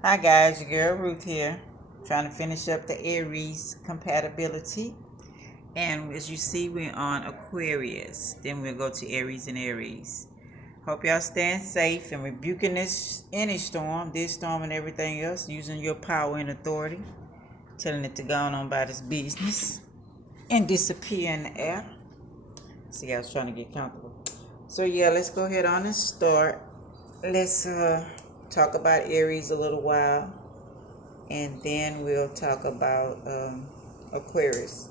Hi guys, your girl Ruth here, trying to finish up the Aries compatibility. And as you see, we're on Aquarius. Then we'll go to Aries and Aries. Hope y'all staying safe and rebuking any storm, this storm and everything else, using your power and authority, telling it to go on about its business and disappear in the air. See, I was trying to get comfortable. So yeah, let's go ahead on and start. Let's talk about Aries a little while, and then we'll talk about Aquarius.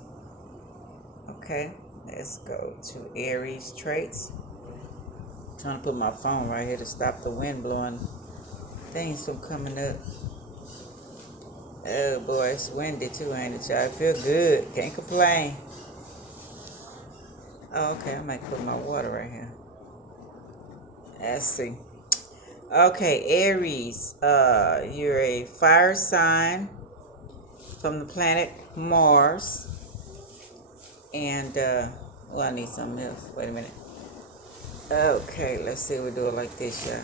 Okay, let's go to Aries traits. I'm trying to put my phone right here to stop the wind blowing things from coming up. Oh boy, it's windy too, ain't it, y'all? I feel good. Can't complain. Oh, okay, I might put my water right here. Let's see. Okay, Aries. You're a fire sign from the planet Mars. And I need something else. Wait a minute. Okay, let's see. We'll do it like this, y'all.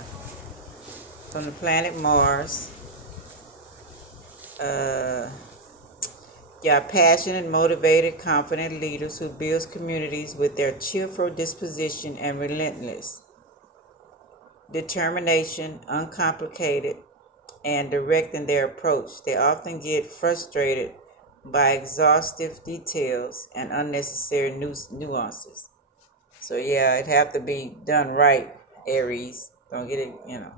From the planet Mars, uh, y'all passionate, motivated, confident leaders who builds communities with their cheerful disposition and relentless determination, uncomplicated, and direct in their approach. They often get frustrated by exhaustive details and unnecessary nuances. So yeah, it have to be done right, Aries. Don't get it,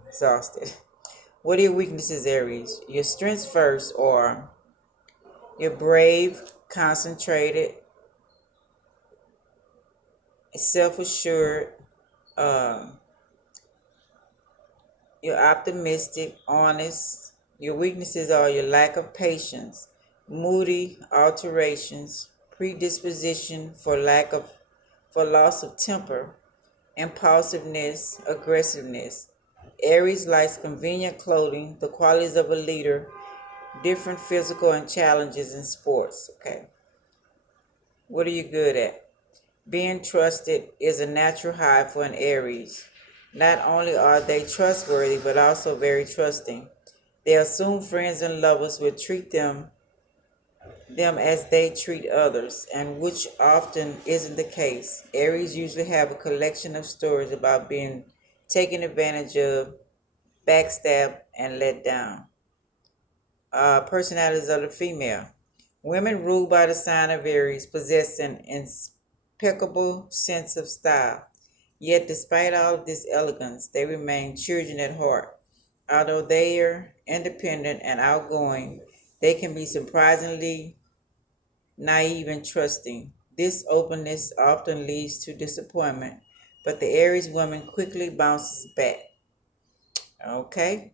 exhausted. What are your weaknesses, Aries? Your strengths first, or you're brave, concentrated, self-assured, uh, you're optimistic, honest. Your weaknesses are your lack of patience, moody alterations, predisposition for loss of temper, impulsiveness, aggressiveness. Aries likes convenient clothing, the qualities of a leader, different physical and challenges in sports. Okay. What are you good at? Being trusted is a natural high for an Aries. Not only are they trustworthy, but also very trusting. They assume friends and lovers will treat them as they treat others, and which often isn't the case. Aries usually have a collection of stories about being taken advantage of, backstabbed, and let down. Personalities of the female. Women ruled by the sign of Aries possess an impeccable sense of style. Yet, despite all of this elegance, they remain children at heart. Although they are independent and outgoing, they can be surprisingly naive and trusting. This openness often leads to disappointment, but the Aries woman quickly bounces back. Okay?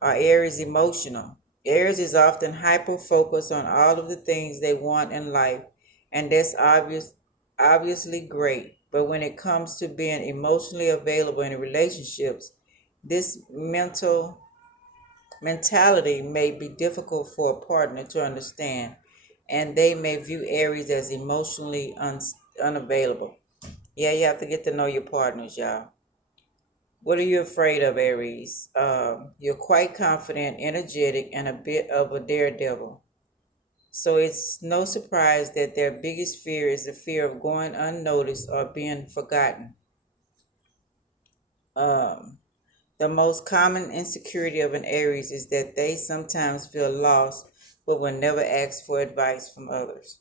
Are Aries emotional? Aries is often hyper focused on all of the things they want in life, and that's obviously great. But when it comes to being emotionally available in relationships, this mentality may be difficult for a partner to understand, and they may view Aries as emotionally unavailable. Yeah, you have to get to know your partners, y'all. What are you afraid of, Aries? You're quite confident, energetic, and a bit of a daredevil. So it's no surprise that their biggest fear is the fear of going unnoticed or being forgotten. Um, the most common insecurity of an Aries is that they sometimes feel lost but will never ask for advice from others.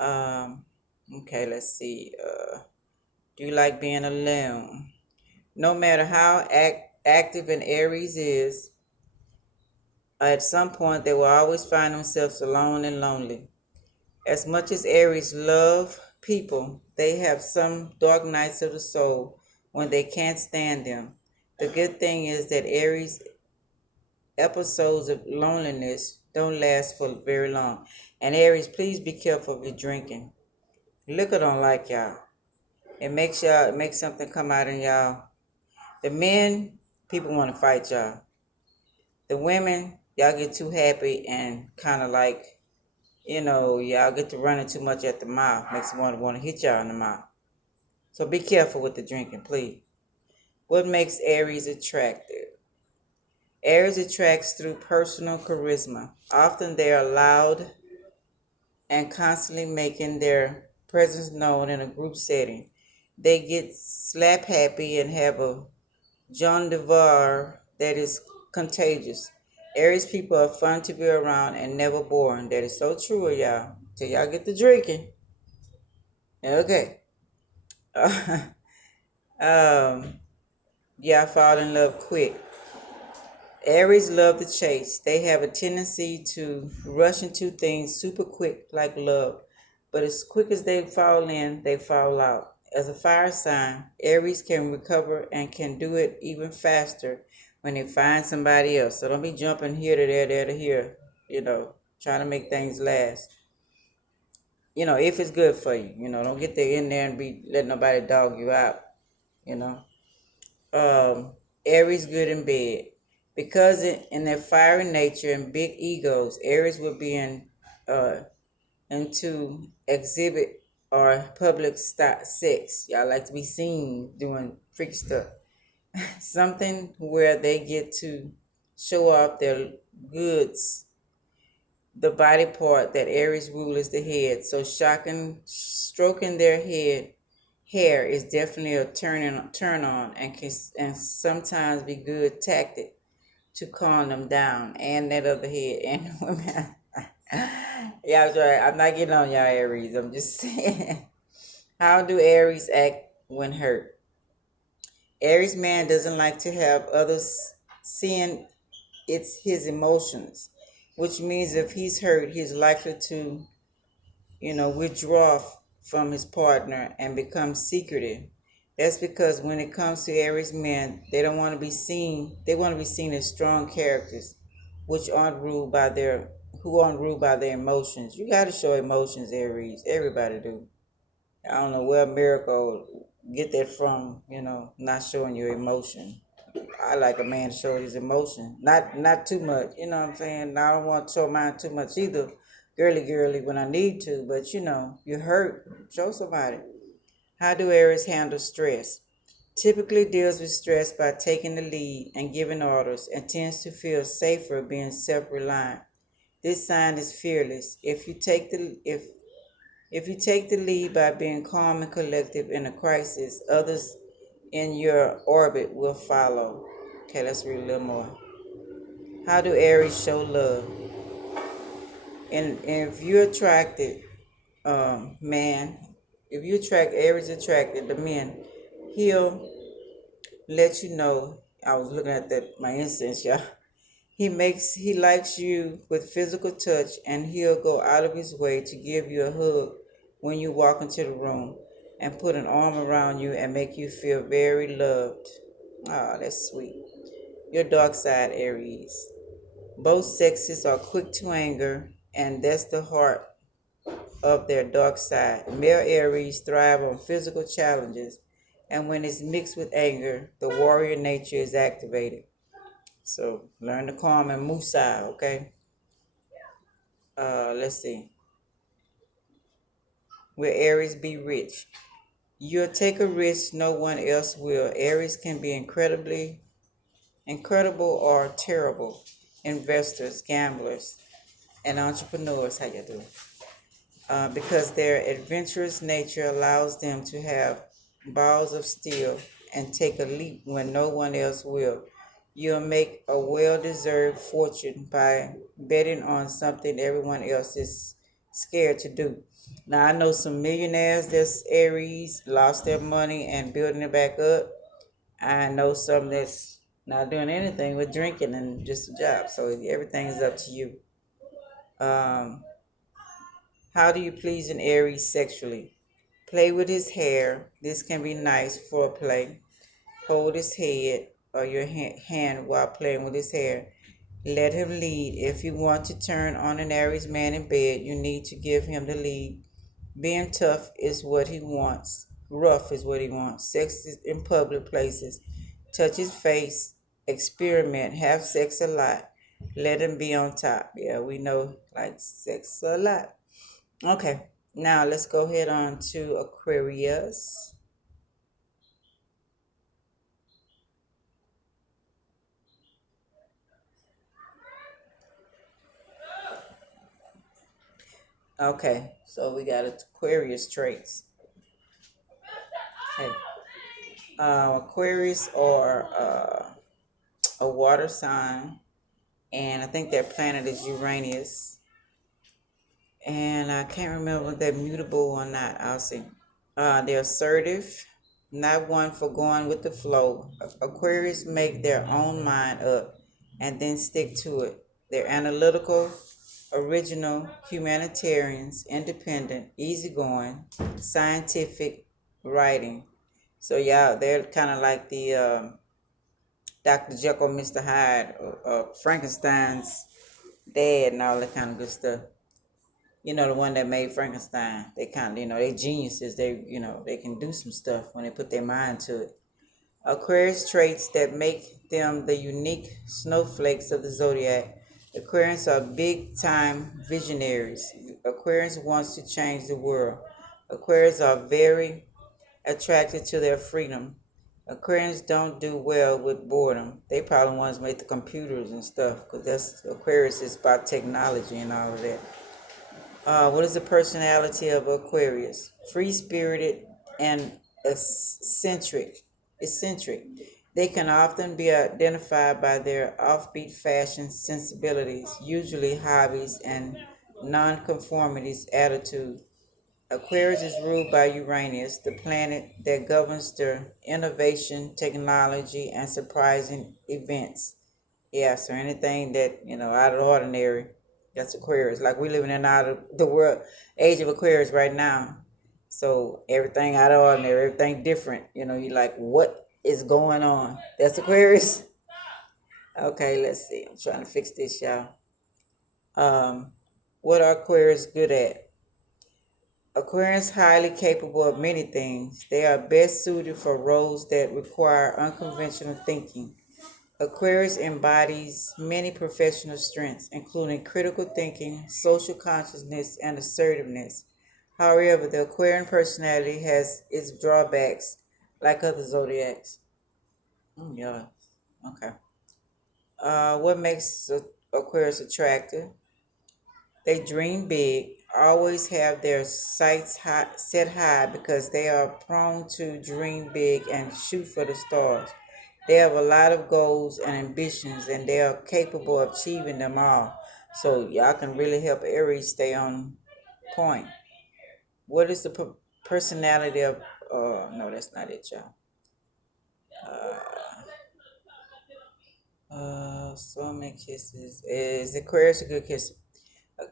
Um, okay, let's see. Do you like being alone? No matter how active an Aries is, at some point, they will always find themselves alone and lonely. As much as Aries love people, they have some dark nights of the soul when they can't stand them. The good thing is that Aries episodes of loneliness don't last for very long. And Aries, please be careful of your drinking. Liquor don't like y'all. It makes something come out in y'all. The men, people want to fight y'all. The women, y'all get too happy and kind of like, y'all get to running too much at the mouth. Makes someone want to hit y'all in the mouth. So be careful with the drinking, please. What makes Aries attractive? Aries attracts through personal charisma. Often they are loud and constantly making their presence known in a group setting. They get slap happy and have a John DeVar that is contagious. Aries people are fun to be around and never boring. That is so true, y'all. Till y'all get to drinking. Okay. um, y'all fall in love quick. Aries love the chase. They have a tendency to rush into things super quick, like love. But as quick as they fall in, they fall out. As a fire sign, Aries can recover and can do it even faster when they find somebody else. So don't be jumping here to there to here, trying to make things last. If it's good for you, don't get there in there and be letting nobody dog you out, you know. Aries good in bed. Because in their fiery nature and big egos, Aries will be uh, into exhibit or public sex. Y'all like to be seen doing freaky stuff. Something where they get to show off their goods, the body part that Aries rule is the head. So stroking their hair is definitely a turn on and can and sometimes be good tactic to calm them down and that other head and women. Yeah, I'm sorry. I'm not getting on y'all Aries. I'm just saying. How do Aries act when hurt? Aries man doesn't like to have others seeing it's his emotions, which means if he's hurt, he's likely to, withdraw from his partner and become secretive. That's because when it comes to Aries men, they don't want to be seen. They want to be seen as strong characters, which aren't ruled by their who aren't ruled by their emotions. You got to show emotions, Aries. Everybody do. I don't know where Miracle get that from. Not showing your emotion. I like a man to show his emotion. Not too much. You know what I'm saying? I don't want to show mine too much either. Girly when I need to, but you hurt. Show somebody. How do Aries handle stress? Typically deals with stress by taking the lead and giving orders and tends to feel safer being self-reliant. This sign is fearless. If you take the lead by being calm and collective in a crisis, others in your orbit will follow. Okay, let's read a little more. How do Aries show love? And if you're attracted, man, if you attract Aries attracted, the men, he'll let you know. I was looking at my incense, y'all. He likes you with physical touch and he'll go out of his way to give you a hug when you walk into the room and put an arm around you and make you feel very loved. Oh, that's sweet. Your dark side, Aries. Both sexes are quick to anger, and that's the heart of their dark side. Male Aries thrive on physical challenges, and when it's mixed with anger, the warrior nature is activated. So learn to calm and Musa, okay? Let's see. Will Aries be rich? You'll take a risk no one else will. Aries can be incredible or terrible. Investors, gamblers, and entrepreneurs, how you doing? Because their adventurous nature allows them to have balls of steel and take a leap when no one else will. You'll make a well-deserved fortune by betting on something everyone else is scared to do. Now, I know some millionaires that's Aries, lost their money and building it back up. I know some that's not doing anything with drinking and just a job. So everything is up to you. Um, how do you please an Aries sexually? Play with his hair. This can be nice for play. Hold his head or your hand while playing with his hair. Let him lead. If you want to turn on an Aries man in bed, you need to give him the lead. Being tough is what he wants. Rough is what he wants. Sex is in public places. Touch his face. Experiment. Have sex a lot. Let him be on top. Yeah, we know like sex a lot. Okay, now let's go ahead on to Aquarius. Okay, so we got Aquarius traits. Okay. Aquarius are a water sign, and I think their planet is Uranus. And I can't remember if they're mutable or not. I'll see. They're assertive, not one for going with the flow. Aquarius make their own mind up and then stick to it. They're analytical, original, humanitarians, independent, easygoing, scientific writing. So yeah, they're kind of like the Dr. Jekyll, Mr. Hyde, Frankenstein's dad, and all that kind of good stuff. You know, the one that made Frankenstein. They kind of, they geniuses. They can do some stuff when they put their mind to it. Aquarius traits that make them the unique snowflakes of the zodiac. Aquarians are big time visionaries. Aquarians wants to change the world. Aquarians are very attracted to their freedom. Aquarians don't do well with boredom. They probably ones make the computers and stuff because that's Aquarius is about technology and all of that. What is the personality of Aquarius? Free spirited and eccentric. Eccentric. They can often be identified by their offbeat fashion sensibilities, usually hobbies and nonconformities attitude. Aquarius is ruled by Uranus, the planet that governs the innovation, technology, and surprising events. Yeah, so anything that, out of the ordinary, that's Aquarius. Like we living in out of the world age of Aquarius right now. So everything out of ordinary, everything different. You like, what is going on? That's Aquarius. Okay, let's see. I'm trying to fix this, y'all. What are Aquarius good at? Aquarians highly capable of many things. They are best suited for roles that require unconventional thinking. Aquarius embodies many professional strengths, including critical thinking, social consciousness, and assertiveness. However, the Aquarian personality has its drawbacks, like other zodiacs. Yeah, okay. What makes Aquarius attractive? They dream big, always have their sights high, set high because they are prone to dream big and shoot for the stars. They have a lot of goals and ambitions, and they are capable of achieving them all. So y'all can really help Aries stay on point. What is the personality of? No, that's not it, y'all. So many kisses. Is Aquarius a good kisser?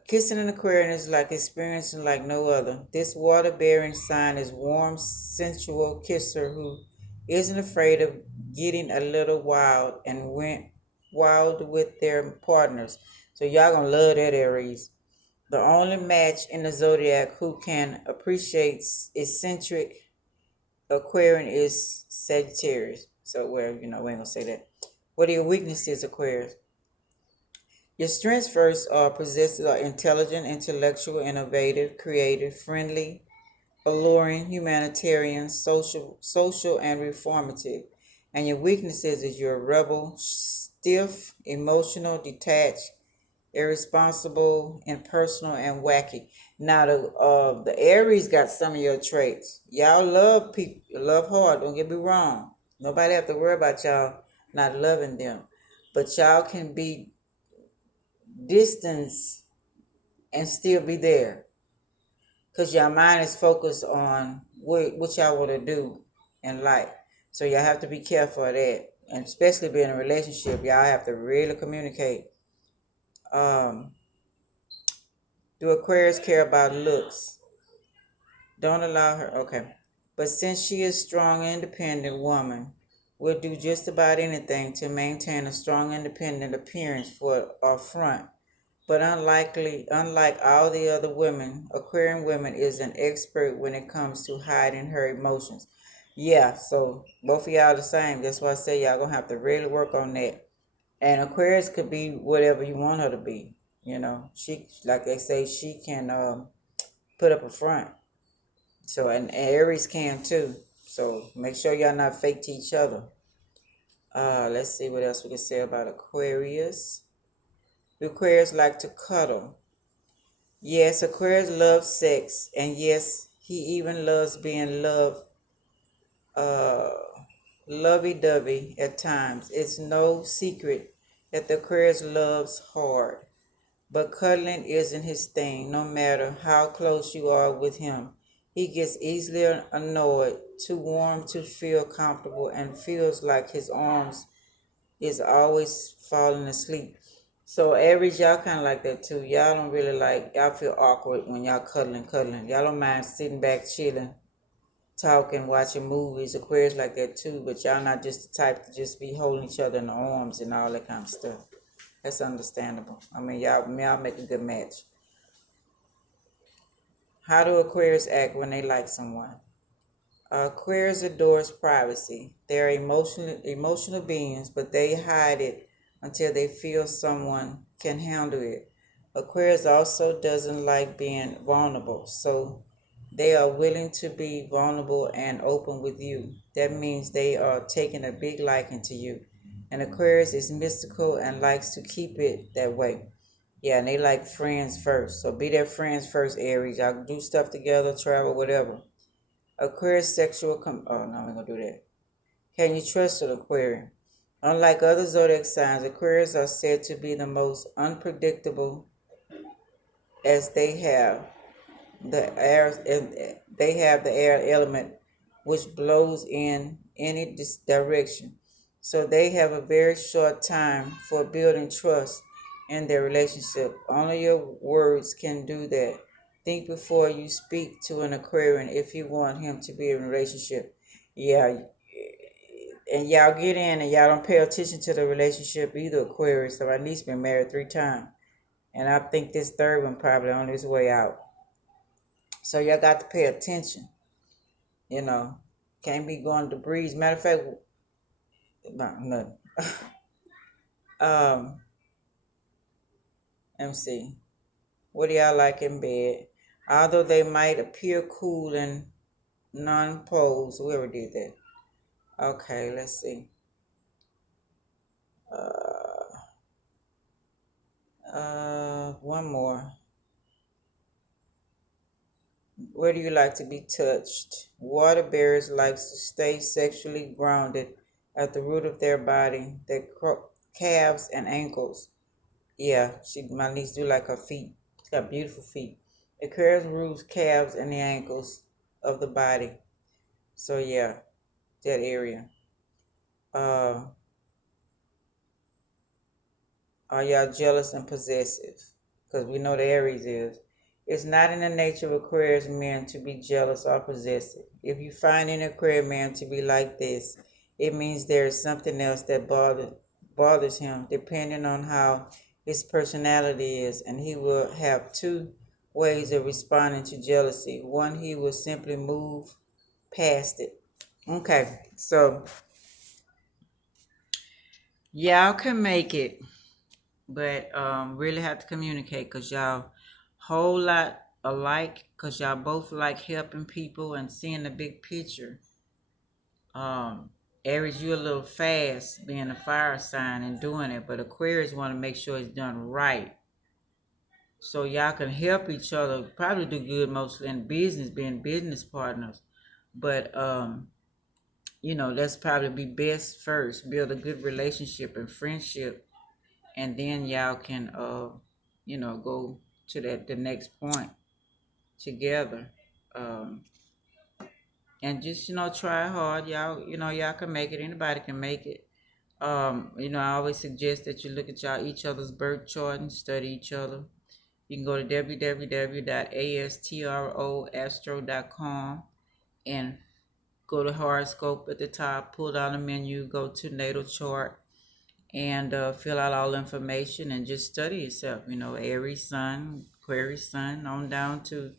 Kissing an Aquarian is like experiencing like no other. This water-bearing sign is warm, sensual kisser who isn't afraid of getting a little wild and went wild with their partners. So y'all gonna love that, Aries. The only match in the zodiac who can appreciate eccentric Aquarian is Sagittarius. So we ain't gonna say that. What are your weaknesses, Aquarius? Your strengths first are possessed are intelligent, intellectual, innovative, creative, friendly, alluring, humanitarian, social and reformative. And your weaknesses is you're a rebel, stiff, emotional, detached, irresponsible, impersonal, and wacky. Now the Aries got some of your traits. Y'all love people, love hard. Don't get me wrong. Nobody have to worry about y'all not loving them, but y'all can be distance and still be there because your mind is focused on what y'all want to do in life. So y'all have to be careful of that, and especially being in a relationship, y'all have to really communicate. Um, do Aquarius care about looks? Don't allow her. Okay, but since she is a strong, independent woman, will do just about anything to maintain a strong, independent appearance for a front. But unlike all the other women, Aquarian women is an expert when it comes to hiding her emotions. Yeah, so both of y'all the same. That's why I say y'all gonna have to really work on that. And Aquarius could be whatever you want her to be. She, like they say, she can put up a front. So and Aries can too. So make sure y'all not fake to each other. Let's see what else we can say about Aquarius. The Aquarius like to cuddle. Yes, Aquarius loves sex, and yes, he even loves being uh, lovey-dovey at times. It's no secret that the Aquarius loves hard, but cuddling isn't his thing, no matter how close you are with him. He gets easily annoyed, too warm to feel comfortable, and feels like his arms is always falling asleep. So Aries, y'all kind of like that too. Y'all don't really like, y'all feel awkward when y'all cuddling. Y'all don't mind sitting back, chilling, talking, watching movies. Aquarius like that too, but y'all not just the type to just be holding each other in the arms and all that kind of stuff. That's understandable. I mean, y'all make a good match. How do Aquarius act when they like someone? Aquarius adores privacy. They are emotional beings, but they hide it until they feel someone can handle it. Aquarius also doesn't like being vulnerable, so they are willing to be vulnerable and open with you. That means they are taking a big liking to you. And Aquarius is mystical and likes to keep it that way. Yeah, and they like friends first. So be their friends first, Aries. Y'all do stuff together, travel, whatever. Aquarius oh no, I'm gonna do that. Can you trust an Aquarian? Unlike other zodiac signs, Aquarius are said to be the most unpredictable as they have the air element which blows in any direction. So they have a very short time for building trust in their relationship. Only your words can do that. Think before you speak to an Aquarian if you want him to be in a relationship. Yeah, and y'all get in and y'all don't pay attention to the relationship either, Aquarius. So at least been married 3 times. And I think this third one probably on his way out. So y'all got to pay attention. You know, can't be going to breeze. Matter of fact, no, no. um, let me see. What do y'all like in bed? Although they might appear cool and non-posed, whoever did that. Okay, let's see. One more. Where do you like to be touched? Water bearers like to stay sexually grounded at the root of their body, their calves and ankles. Yeah, my niece do like her feet. She got beautiful feet. It curves, roots, calves, and the ankles of the body. So yeah, that area. Uh, are y'all jealous and possessive? Because we know the Aries is. It's not in the nature of Aquarius men to be jealous or possessive. If you find an Aquarius man to be like this, it means there is something else that bothers him, depending on how his personality is, and he will have two ways of responding to jealousy. One, he will simply move past it. Okay, so y'all can make it, but really have to communicate because y'all whole lot alike because y'all both like helping people and seeing the big picture. Aries, you're a little fast being a fire sign and doing it, but Aquarius want to make sure it's done right. So y'all can help each other, probably do good mostly in business, being business partners. But let's probably be best first, build a good relationship and friendship, and then y'all can go to the next point together. Um, and just try hard. Y'all can make it. Anybody can make it. I always suggest that you look at each other's birth chart and study each other. You can go to www.astroastro.com and go to horoscope at the top, pull down the menu, go to natal chart, and fill out all the information and just study yourself. Aries sun, Aquarius sun, on down to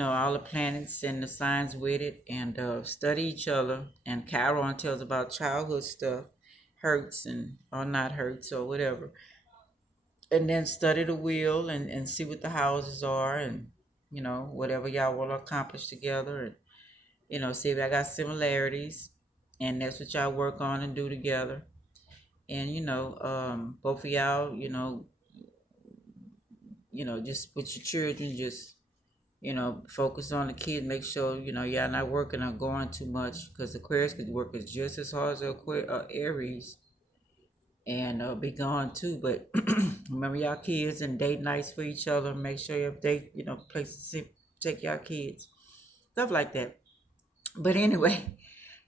all the planets and the signs with it, and study each other. And Chiron tells about childhood stuff, hurts and or not hurts or whatever. And then study the wheel and see what the houses are, and whatever y'all want to accomplish together, and see if I got similarities, and that's what y'all work on and do together. And both of y'all just with your children, just focus on the kids. Make sure y'all not working or going too much, because Aquarius could work as just as hard as Aries, and be gone too. But remember y'all kids and date nights for each other. Make sure you date, places to take y'all kids, stuff like that. But anyway,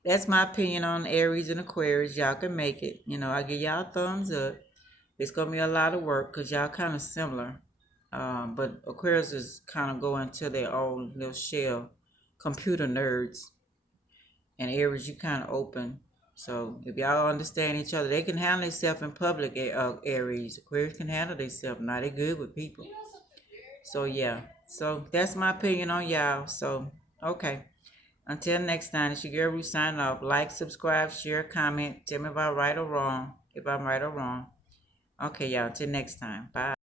that's my opinion on Aries and Aquarius. Y'all can make it. I give y'all a thumbs up. It's gonna be a lot of work because y'all kind of similar. But Aquarius is kind of going to their own little shell, computer nerds, and Aries you kind of open. So if y'all understand each other, they can handle themselves in public. Aries, Aquarius can handle themselves. Now they good with people. So yeah. So that's my opinion on y'all. So okay. Until next time, it's your girl Ruth signing off. Like, subscribe, share, comment. Tell me if I'm right or wrong. If I'm right or wrong. Okay, y'all. Until next time. Bye.